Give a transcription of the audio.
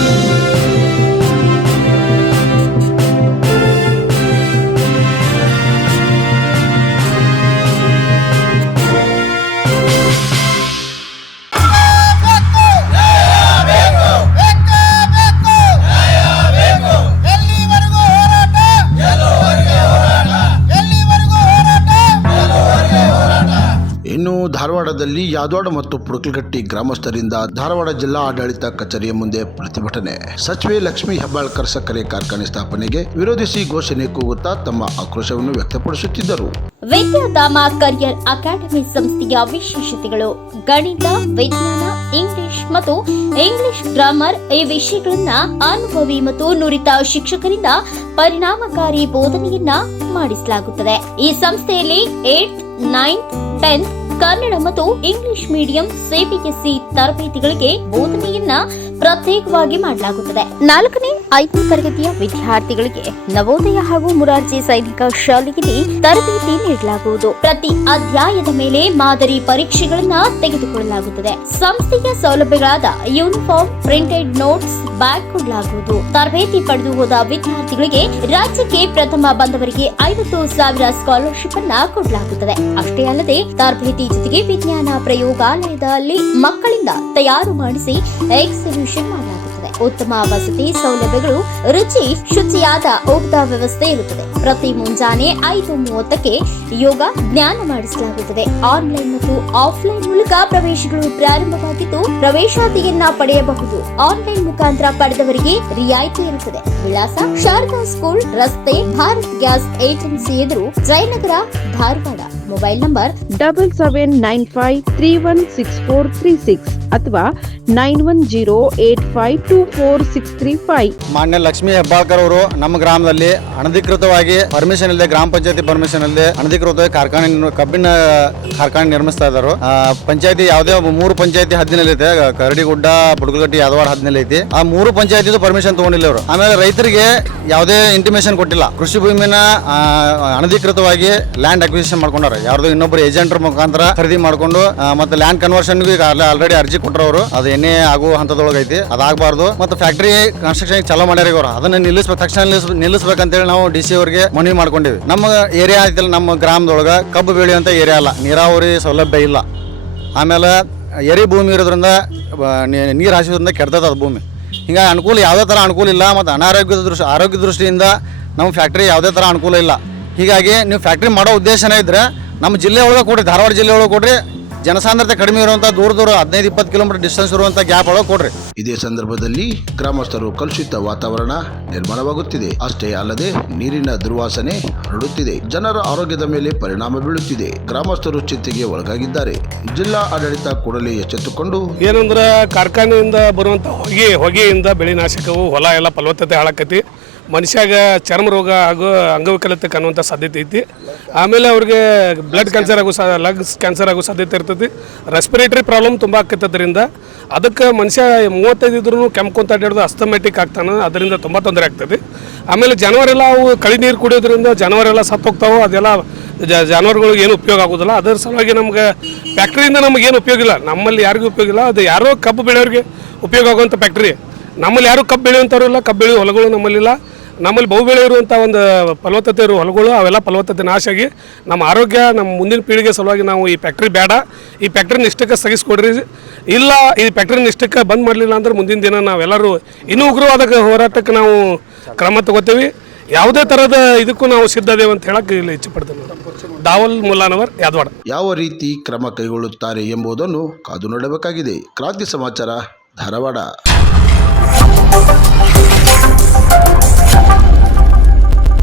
Thank you. ಇನ್ನು ಧಾರವಾಡದಲ್ಲಿ ಯಾದವಾಡ ಮತ್ತು ಪುಡಕಲ್ಗಟ್ಟಿ ಗ್ರಾಮಸ್ಥರಿಂದ ಧಾರವಾಡ ಜಿಲ್ಲಾ ಆಡಳಿತ ಕಚೇರಿಯ ಮುಂದೆ ಪ್ರತಿಭಟನೆ. ಸಚಿವೆ ಲಕ್ಷ್ಮಿ ಹೆಬ್ಬಾಳ್ಕರ್ ಸಕ್ಕರೆ ಕಾರ್ಖಾನೆ ಸ್ಥಾಪನೆಗೆ ವಿರೋಧಿಸಿ ಘೋಷಣೆ ಕೂಗುತ್ತಾ ತಮ್ಮ ಆಕ್ರೋಶವನ್ನು ವ್ಯಕ್ತಪಡಿಸುತ್ತಿದ್ದರು. ವಿದ್ಯಾಧಾಮ ಕರಿಯರ್ ಅಕಾಡೆಮಿ ಸಂಸ್ಥೆಯ ವಿಶೇಷತೆಗಳು ಗಣಿತ, ವಿಜ್ಞಾನ, ಇಂಗ್ಲಿಷ್ ಮತ್ತು ಇಂಗ್ಲಿಷ್ ಗ್ರಾಮರ್ ಈ ವಿಷಯಗಳನ್ನ ಅನುಭವಿ ಮತ್ತು ನುರಿತ ಶಿಕ್ಷಕರಿಂದ ಪರಿಣಾಮಕಾರಿ ಬೋಧನೆಯನ್ನ ಮಾಡಿಸಲಾಗುತ್ತದೆ. ಈ ಸಂಸ್ಥೆಯಲ್ಲಿ ಏಟ್ ನೈನ್ತ್ ಟೆಂತ್ ಕನ್ನಡ ಮತ್ತು ಇಂಗ್ಲಿಷ್ ಮೀಡಿಯಂ ಸಿಬಿಎಸ್ಇ ತರಬೇತಿಗಳಿಗೆ ಬೋಧನೆಯನ್ನ ಪ್ರತ್ಯೇಕವಾಗಿ ಮಾಡಲಾಗುತ್ತದೆ. ನಾಲ್ಕನೇ ಐದನೇ ತರಗತಿಯ ವಿದ್ಯಾರ್ಥಿಗಳಿಗೆ ನವೋದಯ ಹಾಗೂ ಮುರಾರ್ಜಿ ಸೈನಿಕ ಶಾಲೆಯಲ್ಲಿ ತರಬೇತಿ ನೀಡಲಾಗುವುದು. ಪ್ರತಿ ಅಧ್ಯಾಯದ ಮೇಲೆ ಮಾದರಿ ಪರೀಕ್ಷೆಗಳನ್ನ ತೆಗೆದುಕೊಳ್ಳಲಾಗುತ್ತದೆ. ಸಂಸ್ಥೆಯ ಸೌಲಭ್ಯಗಳಾದ ಯೂನಿಫಾರ್ಮ್, ಪ್ರಿಂಟೆಡ್ ನೋಟ್ಸ್, ಬ್ಯಾಗ್ ಕೊಡಲಾಗುವುದು. ತರಬೇತಿ ಪಡೆದು ಹೋದ ವಿದ್ಯಾರ್ಥಿಗಳಿಗೆ ರಾಜ್ಯಕ್ಕೆ ಪ್ರಥಮ ಬಂದವರಿಗೆ ಐವತ್ತು ಸಾವಿರ ಸ್ಕಾಲರ್ಶಿಪ್ ಅನ್ನ ಕೊಡಲಾಗುತ್ತದೆ. ಅಷ್ಟೇ ಅಲ್ಲದೆ ತರಬೇತಿ ಜೊತೆಗೆ ವಿಜ್ಞಾನ ಪ್ರಯೋಗಾಲಯದಲ್ಲಿ ಮಕ್ಕಳಿಂದ ತಯಾರು ಮಾಡಿಸಿ ಎಕ್ಸಿಬಿಷನ್ ಮಾಡಲಾಗುತ್ತದೆ. ಉತ್ತಮ ವಸತಿ ಸೌಲಭ್ಯಗಳು, ರುಚಿ ಶುಚಿಯಾದ ಊಟದ ವ್ಯವಸ್ಥೆ ಇರುತ್ತದೆ. ಪ್ರತಿ ಮುಂಜಾನೆ ಐದು ಮೂವತ್ತಕ್ಕೆ ಯೋಗ ಜ್ಞಾನ ಮಾಡಿಸಲಾಗುತ್ತದೆ. ಆನ್ಲೈನ್ ಮತ್ತು ಆಫ್ಲೈನ್ ಮೂಲಕ ಪ್ರವೇಶಗಳು ಪ್ರಾರಂಭವಾಗಿದ್ದು, ಪ್ರವೇಶಾತಿಯನ್ನ ಪಡೆಯಬಹುದು. ಆನ್ಲೈನ್ ಮುಖಾಂತರ ಪಡೆದವರಿಗೆ ರಿಯಾಯಿತಿ ಇರುತ್ತದೆ. ವಿಳಾಸ ಶಾರದಾ ಸ್ಕೂಲ್, ರಸ್ತೆ, ಭಾರತ್ ಗ್ಯಾಸ್ ಏಜೆನ್ಸಿ ಎದುರು Jayanagar, Dharwad. Mobile number double seven nine five three one six four three six ಅಥವಾ nine one zero eight five two four six three five. ಮಾನ್ಯ ಲಕ್ಷ್ಮಿ ಹೆಬ್ಬಾಳ್ಕರ್ ಅವರು ನಮ್ಮ ಗ್ರಾಮದಲ್ಲಿ ಅನಧಿಕೃತವಾಗಿ ಪರ್ಮಿಷನ್ ಇಲ್ಲದೆ ಗ್ರಾಮ ಪಂಚಾಯತಿ ಪರ್ಮಿಷನ್ ಇಲ್ಲದೆ ಅನಧಿಕೃತವಾಗಿ ಕಾರ್ಖಾನೆ ಕಬ್ಬಿನ ಕಾರ್ಖಾನೆ ನಿರ್ಮಿಸ್ತಾ ಇದ್ದಾರೆ. ಪಂಚಾಯತಿ ಯಾವುದೇ ಮೂರು ಪಂಚಾಯತಿ ಹದ್ದಿನಲ್ಲಿ ಐತೆ ಕರಡಿಗುಡ್ಡ ಬುಡಗಟ್ಟಿ ಯಾದವಾರ ಹದ್ದಿನಲ್ಲಿ ಐತಿ ಆ ಮೂರು ಪಂಚಾಯತಿದು ಪರ್ಮಿಷನ್ ತಗೊಂಡಿಲ್ಲ ಅವರು ಆಮೇಲೆ ರೈತರಿಗೆ ಯಾವುದೇ ಇಂಟಿಮೇಷನ್ ಕೊಟ್ಟಿಲ್ಲ. ಕೃಷಿ ಭೂಮಿನ ಅನಧಿಕೃತವಾಗಿ ಲ್ಯಾಂಡ್ ಅಕ್ವಿಸಿಷನ್ ಮಾಡ್ಕೊಂಡಾರ ಯಾರ್ದು ಇನ್ನೊಬ್ಬರು ಏಜೆಂಟರ್ ಮುಖಾಂತರ ಖರೀದಿ ಮಾಡ್ಕೊಂಡು ಮತ್ತೆ ಲ್ಯಾಂಡ್ ಕನ್ವರ್ಷನ್ ಈಗ ಆಲ್ರೆಡಿ ಅರ್ಜಿ ಕೊಟ್ಟರವರು ಅದು ಎಣ್ಣೆ ಆಗುವ ಹಂತದೊಳಗೆ ಐತಿ ಅದಾಗಬಾರ್ದು. ಮತ್ತು ಫ್ಯಾಕ್ಟ್ರಿ ಕನ್ಸ್ಟ್ರಕ್ಷನ್ ಚಾಲೂ ಮಾಡ್ಯಾರ ಇವರು. ಅದನ್ನ ನಿಲ್ಲಿಸ್ಬೇಕು, ತಕ್ಷಣ ನಿಲ್ಲಿಸ್ ನಿಲ್ಲಿಸ್ಬೇಕಂತೇಳಿ ನಾವು ಡಿ ಸಿ ಅವರಿಗೆ ಮನವಿ ಮಾಡ್ಕೊಂಡಿವಿ. ನಮ್ಮ ಏರಿಯಾ ಐತಿಲ್ಲ ನಮ್ಮ ಗ್ರಾಮದೊಳಗೆ ಕಬ್ಬು ಬೆಳೆಯುವಂಥ ಏರಿಯಾ ಅಲ್ಲ. ನೀರಾವರಿ ಸೌಲಭ್ಯ ಇಲ್ಲ. ಆಮೇಲೆ ಎರಿ ಭೂಮಿ ಇರೋದ್ರಿಂದ ನೀರು ಹಾಸಿದ್ರಿಂದ ಕೆಡ್ತದ ಅದು ಭೂಮಿ. ಹಿಂಗಾಗಿ ಅನುಕೂಲ ಯಾವುದೇ ಥರ ಅನುಕೂಲ ಇಲ್ಲ, ಮತ್ತು ಅನಾರೋಗ್ಯದ ದೃಷ್ಟಿ ಆರೋಗ್ಯ ದೃಷ್ಟಿಯಿಂದ ನಮ್ಮ ಫ್ಯಾಕ್ಟ್ರಿ ಯಾವುದೇ ಥರ ಅನುಕೂಲ ಇಲ್ಲ. ಹೀಗಾಗಿ ನೀವು ಫ್ಯಾಕ್ಟ್ರಿ ಮಾಡೋ ಉದ್ದೇಶನೇ ಇದ್ದರೆ ನಮ್ಮ ಜಿಲ್ಲೆ ಒಳಗೆ ಕೊಡ್ರಿ, ಧಾರವಾಡ ಜಿಲ್ಲೆ ಒಳಗೆ ಕೊಡ್ರಿ ಜನಸಾಂದ್ರತೆ ಕಡಿಮೆ ಇರುವಂಥ ದೂರ ದೂರ ಹದಿನೈದು ಇಪ್ಪತ್ತು ಕಿಲೋಮೀಟರ್ ಡಿಸ್ಟೆನ್ಸ್ ಇರುವಂಥ ಗ್ಯಾಪ್ ಒಳಗೆ ಕೊಡ್ರಿ. ಇದೇ ಸಂದರ್ಭದಲ್ಲಿ ಗ್ರಾಮಸ್ಥರು ಕಲುಷಿತ ವಾತಾವರಣ ನಿರ್ಮಾಣವಾಗುತ್ತಿದೆ. ಅಷ್ಟೇ ಅಲ್ಲದೆ ನೀರಿನ ದುರ್ವಾಸನೆ ಹರಡುತ್ತಿದೆ. ಜನರ ಆರೋಗ್ಯದ ಮೇಲೆ ಪರಿಣಾಮ ಬೀಳುತ್ತಿದೆ. ಗ್ರಾಮಸ್ಥರು ಚಿಂತೆಗೆ ಒಳಗಾಗಿದ್ದಾರೆ. ಜಿಲ್ಲಾ ಆಡಳಿತ ಕೂಡಲೇ ಎಚ್ಚೆತ್ತುಕೊಂಡು ಏನಂದ್ರೆ ಕಾರ್ಖಾನೆಯಿಂದ ಬರುವಂತ ಹೊಗೆ ಹೊಗೆಯಿಂದ ಬೆಳೆ ನಾಶಕವು ಹೊಲ ಎಲ್ಲ ಫಲವತ್ತತೆ ಹಾಳಾಕತಿ ಮನುಷ್ಯಾಗ ಚರ್ಮ ರೋಗ ಹಾಗೂ ಅಂಗವಿಕಲತೆ ಕಾಣುವಂಥ ಸಾಧ್ಯತೆ ಐತಿ. ಆಮೇಲೆ ಅವ್ರಿಗೆ ಬ್ಲಡ್ ಕ್ಯಾನ್ಸರ್ ಆಗೋ ಸಾ ಲಂಗ್ಸ್ ಕ್ಯಾನ್ಸರ್ ಆಗೋ ಸಾಧ್ಯತೆ ಇರ್ತೈತಿ. ರೆಸ್ಪಿರೇಟರಿ ಪ್ರಾಬ್ಲಮ್ ತುಂಬ ಆಕತ್ತದ್ರಿಂದ ಅದಕ್ಕೆ ಮನುಷ್ಯ ಮೂವತ್ತೈದು ಇದ್ರೂ ಕೆಮ್ಕೊಂತ ಅಡ್ಡಾಡೋದು ಅಸ್ತಮೆಟಿಕ್ ಆಗ್ತಾನೆ, ಅದರಿಂದ ತುಂಬ ತೊಂದರೆ ಆಗ್ತದೆ ಆಮೇಲೆ ಜಾನುವಾರೆಲ್ಲ ಅವು ಕಳಿ ನೀರು ಕುಡಿಯೋದ್ರಿಂದ ಜಾನುವಾರೆಲ್ಲ ಸತ್ತು ಹೋಗ್ತಾವೆ, ಅದೆಲ್ಲ ಜಾನುವಾರುಗಳಿಗೆ ಏನು ಉಪಯೋಗ ಆಗೋದಿಲ್ಲ. ಅದರ ಸಲುವಾಗಿ ನಮ್ಗೆ ಫ್ಯಾಕ್ಟ್ರಿಯಿಂದ ನಮಗೇನು ಉಪಯೋಗ ಇಲ್ಲ. ನಮ್ಮಲ್ಲಿ ಯಾರಿಗೂ ಉಪಯೋಗ ಇಲ್ಲ. ಅದು ಯಾರೋ ಕಬ್ಬು ಬೆಳೆಯೋರಿಗೆ ಉಪಯೋಗ ಆಗುವಂಥ ಫ್ಯಾಕ್ಟ್ರಿ ನಮ್ಮಲ್ಲಿ ಯಾರು ಕಬ್ಬು ಬೆಳೆಯುವಂಥವ್ರು ಇಲ್ಲ, ಕಬ್ಬು ಬೆಳೆಯೋ ಹೊಲಗಳು ನಮ್ಮಲ್ಲಿಲ್ಲ. ನಮ್ಮಲ್ಲಿ ಬಹುಬೆಳೆ ಇರುವಂಥ ಒಂದು ಫಲವತ್ತತೆ ಇರುವ ಹೊಲಗಳು, ಅವೆಲ್ಲ ಫಲವತ್ತತೆ ನಾಶ ಆಗಿ ನಮ್ಮ ಆರೋಗ್ಯ, ನಮ್ಮ ಮುಂದಿನ ಪೀಳಿಗೆ ಸಲುವಾಗಿ ನಾವು ಈ ಫ್ಯಾಕ್ಟ್ರಿ ಬೇಡ. ಈ ಫ್ಯಾಕ್ಟ್ರಿನ ಇಷ್ಟಕ್ಕೆ ಸಗಿಸ್ಕೊಡ್ರಿ ಇಲ್ಲ, ಈ ಫ್ಯಾಕ್ಟ್ರಿನ ಇಷ್ಟಕ್ಕೆ ಬಂದ್ ಮಾಡಲಿಲ್ಲ ಅಂದ್ರೆ ಮುಂದಿನ ದಿನ ನಾವೆಲ್ಲರೂ ಇನ್ನೂ ಉಗ್ರವಾದ ಹೋರಾಟಕ್ಕೆ ನಾವು ಕ್ರಮ ತಗೋತೀವಿ. ಯಾವುದೇ ತರಹದ ಇದಕ್ಕೂ ನಾವು ಸಿದ್ಧದೇವ್ ಅಂತ ಹೇಳಕ್ಕೆ ಇಲ್ಲಿ ಇಚ್ಛೆ ಪಡ್ತೇನೆ ದಾವಲ್ ಮುಲ್ಲಾನವರ್, ಯಾದವಾಡ. ಯಾವ ರೀತಿ ಕ್ರಮ ಕೈಗೊಳ್ಳುತ್ತಾರೆ ಎಂಬುದನ್ನು ಕಾದು ನೋಡಬೇಕಾಗಿದೆ. ಕ್ರಾಂತಿ ಸಮಾಚಾರ, ಧಾರವಾಡ. Thank you.